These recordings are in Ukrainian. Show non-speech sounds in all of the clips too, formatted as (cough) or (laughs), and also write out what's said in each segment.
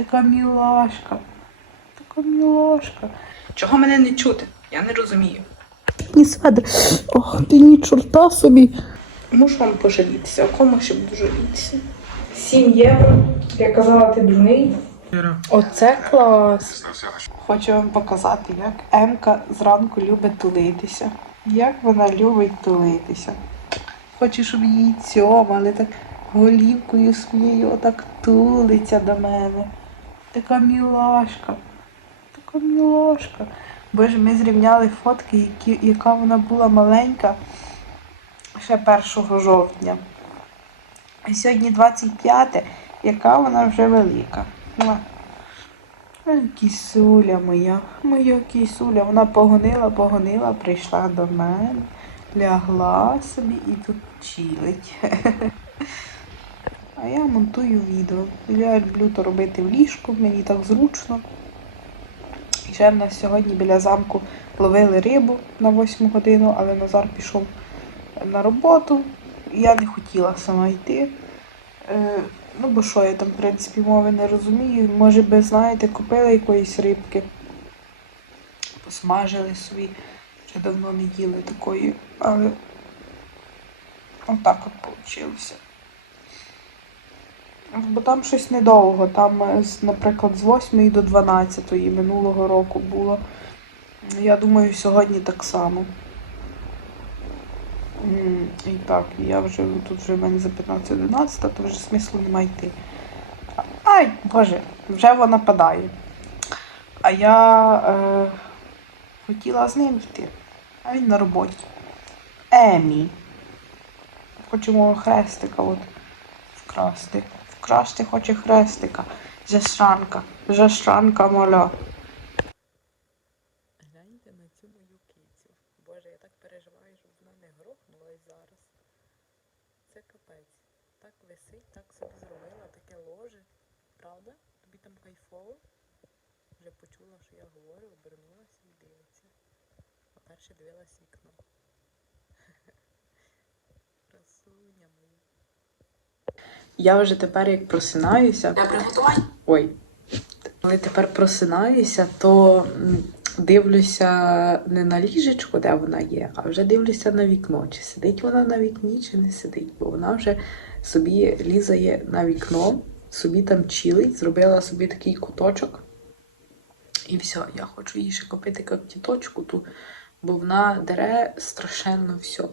Така мілашка. Така мілашка. Чого мене не чути? Я не розумію. Ні, Сведр. Ох, ти ні чорта собі. Мушу вам пожалітися, а кому ще буду жалітися? 7 євро. Я казала, ти дурний. Оце клас. Хочу вам показати, як Емка зранку любить тулитися. Як вона любить тулитися. Хочу, щоб її цьомали, так голівкою своєю отак тулиться до мене. Така мілашка. Така мілашка. Боже, ми зрівняли фотки, які, яка вона була маленька ще 1 жовтня. А сьогодні 25, яка вона вже велика. Ой, Кісуля моя, моя кісуля. Вона погонила, погонила, прийшла до мене, лягла собі і тут чилить. (laughs) А я монтую відео. Я люблю то робити в ліжку, мені так зручно. І ще в нас сьогодні біля замку ловили рибу на 8 годину, але Назар пішов на роботу. Я не хотіла сама йти. Е, ну, бо що я там, в принципі, мови не розумію. Може би, знаєте, купила якоїсь рибки, посмажили собі. Вже давно не їли такої, але отак от вийшло. Бо там щось недовго, там, е, наприклад, з 8 до 12 минулого року було. Я думаю, сьогодні так само. І так, я вже тут вже в мене за 15-11, то вже смислу немає йти. Ай, боже, вже вона падає. А я е, хотіла з ним йти. А він на роботі. Емі. Хочу мого хрестика от вкрасти. Вкрасти хоче хрестика. Жашранка. Жашранка моля. Гляньте на цю мою кицю. Боже, я так переживаю, щоб вона не грохнулась зараз. Це капець. Так висить, так собі зробила, таке ложе. Правда? Тобі там кайфово? Вже почула, що я говорю, обернулася і дивиться. А перше дивилась вікно. (laughs) Красуня моя. Я вже тепер як просинаюся. Для приготування. Ой. Коли тепер просинаюся, то дивлюся не на ліжечку, де вона є, а вже дивлюся на вікно. Чи сидить вона на вікні, чи не сидить. Бо вона вже собі лізає на вікно, собі там чилить, зробила собі такий куточок. І все, я хочу їй ще купити когтіточку ту, бо вона дере страшенно все.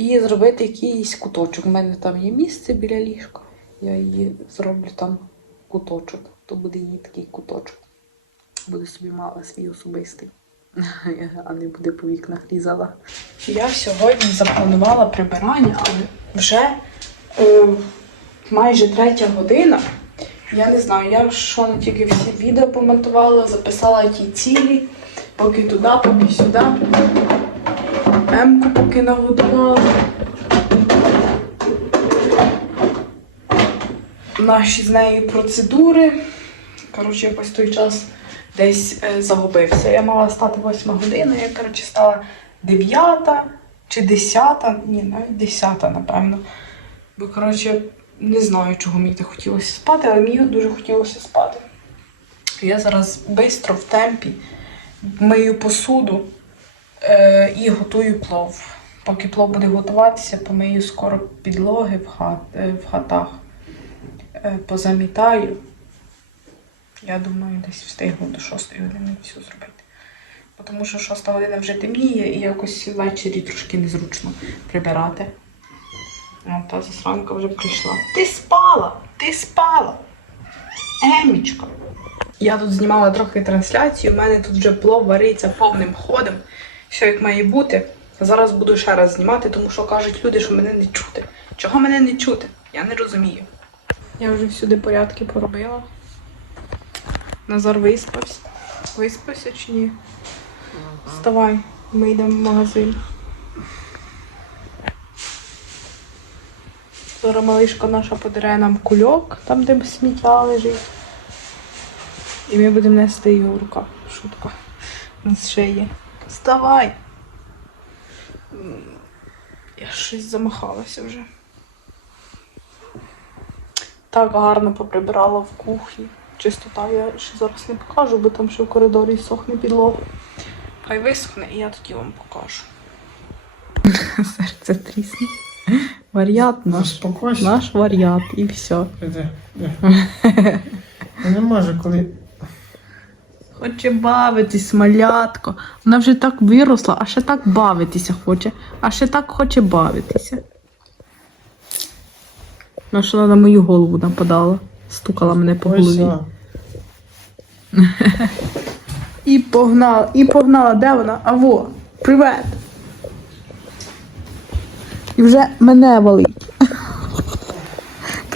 І зробити якийсь куточок. У мене там є місце біля ліжка. Я її зроблю там куточок. То буде її такий куточок. Буде собі мала свій особистий. (laughs) А не буде по вікнах лізала. Я сьогодні запланувала прибирання, але вже е, майже третя година. Я не знаю, я що не тільки всі відео помонтувала, записала ті цілі, поки туди, поки сюди. Емку поки нагодувала. Наші з нею процедури. Коротше, якось той час десь е, загубився. Я мала стати 8 година, я, коротше, стала 9 чи 10, ні, навіть 10, напевно. Бо, коротше, не знаю, чого мені так хотілося спати, але мені дуже хотілося спати. Я зараз швидко в темпі мию посуду і готую плов. Поки плов буде готуватися, помию скоро підлоги в, хат, е, в хатах, е, позамітаю. Я думаю, десь встигну до 6 години все зробити. Тому що 6 година вже темніє і якось ввечері трошки незручно прибирати. Та засранка вже прийшла. Ти спала! Ти спала! Емічка! Я тут знімала трохи трансляцію, у мене тут вже плов вариться повним ходом. Все як має бути. Зараз буду ще раз знімати, тому що кажуть люди, що мене не чути. Чого мене не чути? Я не розумію. Я вже всюди порядки поробила. Назар виспався. Виспався чи ні? Вставай, ми йдемо в магазин. Зараз малишка наша подарує нам кульок, там де сміття лежить. І ми будемо нести його в руках. Шутка. На шиї. Вставай! Я щось замахалася вже. Так гарно поприбирала в кухні. Чистота я ще зараз не покажу, бо там ще в коридорі сохне підлога. Хай висохне і я тоді вам покажу. (laughs) Серце трісне. Варіант наш. Наш варіант і все. Іди, іди. (laughs) Я не можу, коли. Хоче бавитись, малятко. Вона вже так виросла, а ще так бавитися хоче. А ще так хоче бавитися. Ну, що вона на мою голову нападала, стукала мене по голові. І погнала, і погнала. Де вона? Аво, привет. І вже мене валить.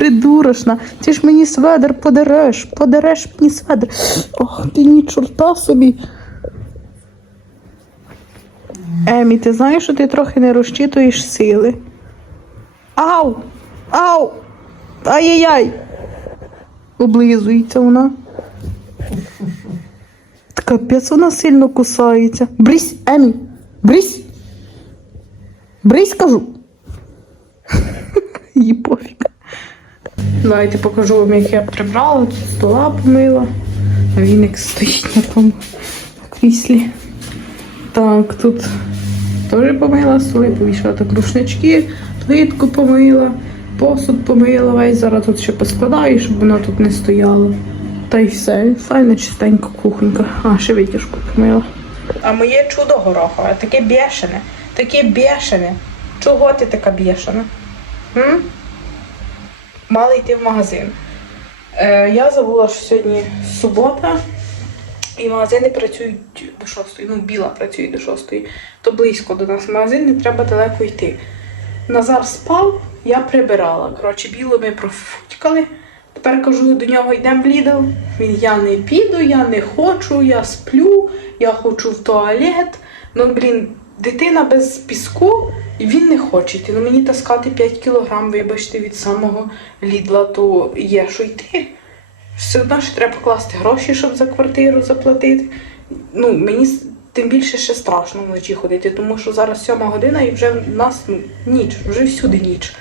Придурочна, ти ж мені сведер подереш, подереш мені сведер. Ох, ти ні чорта собі. Емі, ти знаєш, що ти трохи не розчитуєш сили. Ау! Ау! Ай-яй-яй! Облизується вона. Капець вона сильно кусається. Брись, Емі! Брись! Брись, кажу. Їй пофіг. Давайте покажу вам, як я прибрала, тут стола помила. А віник стоїть на тому кріслі. Так, тут теж помила столи, повішала так рушнички, плитку помила, посуд помила весь. Зараз тут ще поскладаю, щоб вона тут не стояла. Та й все. Файна чистенька кухонька. А, ще витяжку помила. А моє чудо горохове, таке бешене, таке бешене. Чого ти така бешена? М? Мала йти в магазин. Е, я забула, що сьогодні субота, і магазини працюють до 6. Ну, біла працює до 6. То близько до нас магазин, не треба далеко йти. Назар спав, я прибирала. Коротше, біло ми профутькали. Тепер кажу до нього йдемо в Лідл. Він я не піду, я не хочу, я сплю, я хочу в туалет. Ну, блін, дитина без піску, і він не хоче йти. Ну мені таскати 5 кілограм, вибачте, від самого Лідла, то є що йти. Все одно ще треба покласти гроші, щоб за квартиру заплатити. Ну, мені тим більше ще страшно вночі ходити, тому що зараз сьома година і вже в нас ну, ніч, вже всюди ніч.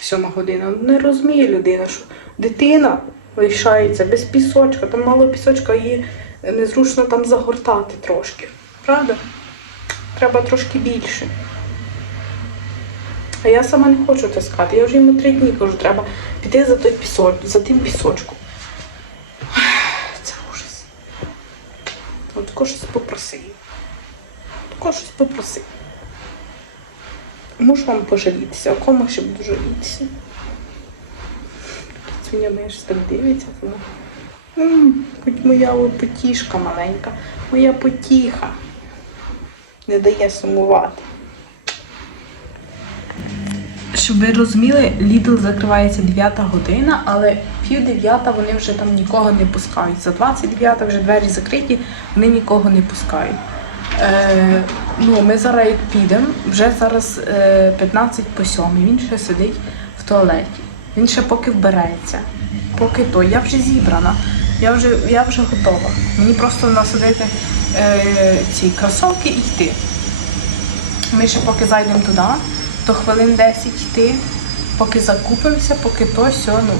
Сьома година. Не розуміє людина, що дитина лишається без пісочка, там мало пісочка, її незручно там загортати трошки. Правда? Треба трошки більше. А я сама не хочу таскати. Я вже йому три дні кажу, треба піти за той пісоч, за тим пісочком. Це ужас. От тако щось попросив. Тако щось попросив. Можу вам пожалітися, а кому ще буду жалітися? Свиня моя ж так дивиться. М, Хоч моя потішка маленька, моя потіха. Не дає сумувати. Щоб ви розуміли, Lidl закривається 9 година, але пів 9 вони вже там нікого не пускають. За 29 вже двері закриті, вони нікого не пускають. Е, ну, ми зараз як підемо, вже зараз е, 15 по 7, він ще сидить в туалеті. Він ще поки вбереться. Поки то. Я вже зібрана, я вже, я вже готова. Мені просто насадити е, ці кросовки і йти. Ми ще поки зайдемо туди, то хвилин 10 йти, поки закупимося, поки то все, ну.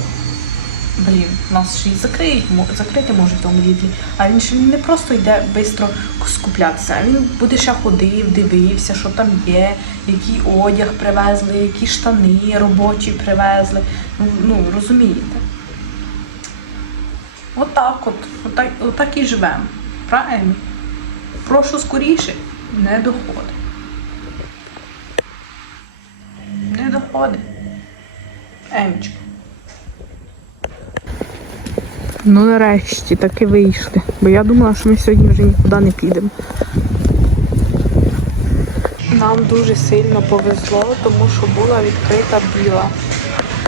Блін, нас ще й закриють, закрити може в тому лідлі. А він ще не просто йде швидко скуплятися, а він буде ще ходив, дивився, що там є, який одяг привезли, які штани робочі привезли. Ну, ну розумієте? Отак от, отак, отак і живемо. Правильно? Прошу скоріше, не доходить. Не доходить. Емічка. Ну, нарешті таки вийшли. Бо я думала, що ми сьогодні вже нікуди не підемо. Нам дуже сильно повезло, тому що була відкрита біла.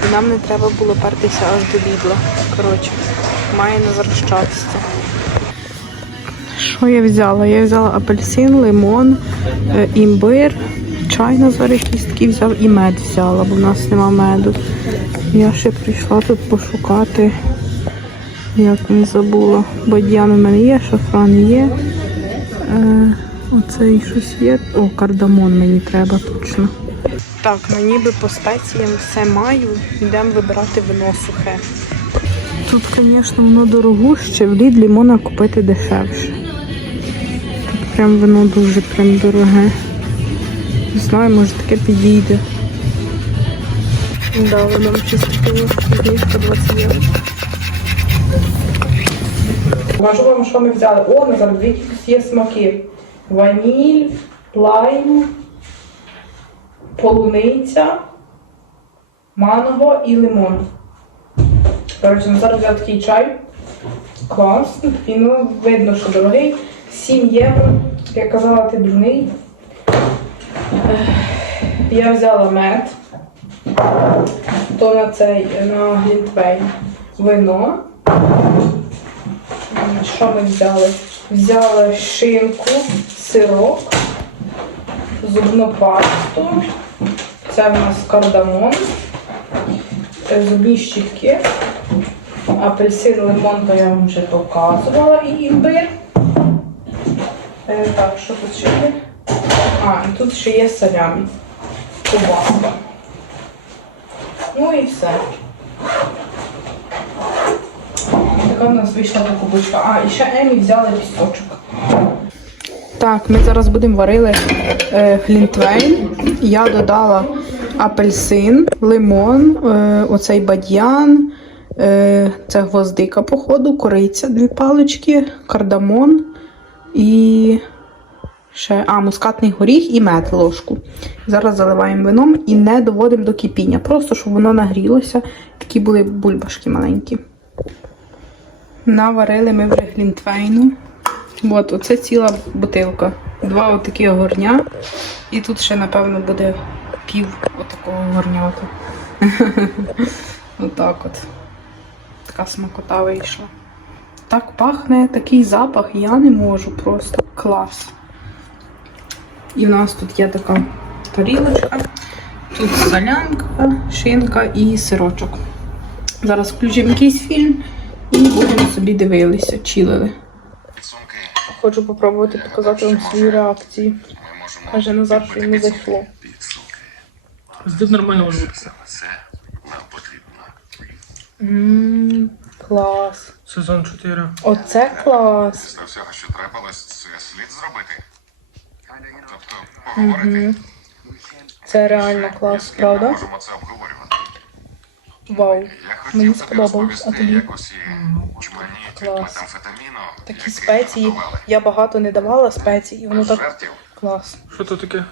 І нам не треба було пертися аж до лідла. Коротше, має Назар щастя. Що я взяла? Я взяла апельсин, лимон, е, імбир, чай Назар якийсь взяв і мед взяла, бо в нас нема меду. Я ще прийшла тут пошукати. Як не забула. Бадьян у мене є, шафран є. Е, оце і щось є. О, кардамон мені треба точно. Так, ну ніби по спеціям все маю. Йдемо вибирати вино сухе. Тут, звісно, воно дорогуще, в Лідлі можна купити дешевше. Прям вино дуже прям дороге. Не знаю, може таке підійде. Да, воно чисто знижка 20 євро. Покажу вам, що ми взяли. О, Назар, дві є смаки. Ваніль, лайм, полуниця, манго і лимон. Коротше, Назар взяв такий чай. Клас. І ну, видно, що дорогий. 7 євро. Я казала, ти дурний. Я взяла мед. То на цей, на глінтвейн. Вино. Що ми взяли? Взяли шинку, сирок, зубну пасту. Це в нас кардамон, зубні щітки, апельсин, лимон, то я вам вже показувала, і імбир. Е, Так, що тут ще є? А, тут ще є салямі. Кубаска. Ну і все. Така в нас вийшла покупочка. А, і ще Емі взяли пісочок. Так, ми зараз будемо варили е, глінтвейн. Я додала апельсин, лимон, е, оцей бадьян, е, це гвоздика, походу, кориця, дві палички, кардамон і ще а, мускатний горіх і мед ложку. Зараз заливаємо вином і не доводимо до кипіння. Просто щоб воно нагрілося. Такі були бульбашки маленькі. Наварили ми вже глінтвейну. От, оце ціла бутилка. Два отакі горня. І тут ще, напевно, буде пів отакого горнята. (laughs) Отак от. Така смакота вийшла. Так пахне, такий запах, я не можу просто. Клас. І в нас тут є така тарілочка. Тут солянка, шинка і сирочок. Зараз включимо якийсь фільм і будемо собі дивилися, чилили. Хочу попробувати показати вам свої реакції. Каже Назар, що йому зайшло. Здиб нормально може бути. Ммм, клас. Сезон 4. Оце клас. Після всього, що трапилось, це слід зробити. Тобто поговорити. Це реально клас, правда? Ми можемо це обговорювати. Вау. Я хотів Мені тобі сподобалось, а розповісти, тобі? як усі чмані від Клас. метамфетаміну, Такі який спеції. готували. Я багато не давала спецій, і воно так клас. Що то таке?